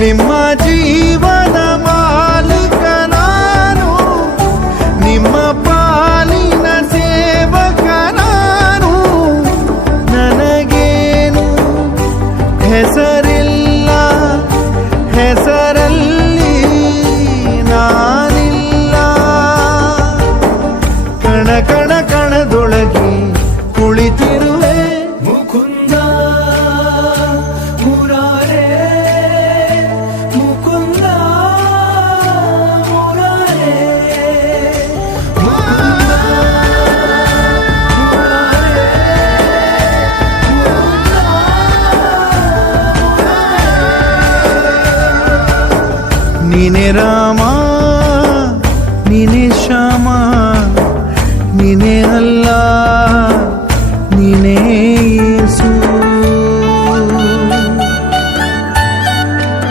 ನಿಮ್ಮ ಜೀವನ ಮಾಲೀಕ ನಾನು, ನಿಮ್ಮ ಪಾಲಿನ ಸೇವಕ ನಾನು. ನನಗೇನು ಹೆಸರಿಲ್ಲ, ಹೆಸರಲ್ಲಿ ನಾನಿಲ್ಲ. ಕಣ ಕಣ ಕಣದೊಳಗೆ ಕುಳಿತಿರುವೆ ಮುಕುಂದ ಮುರಾರೇ, ಮುಕುಂದ ಮುರಾರೇ, ಮುಕುಂದ ಮುರಾರೇ, ನೀನೆ ರಾಮ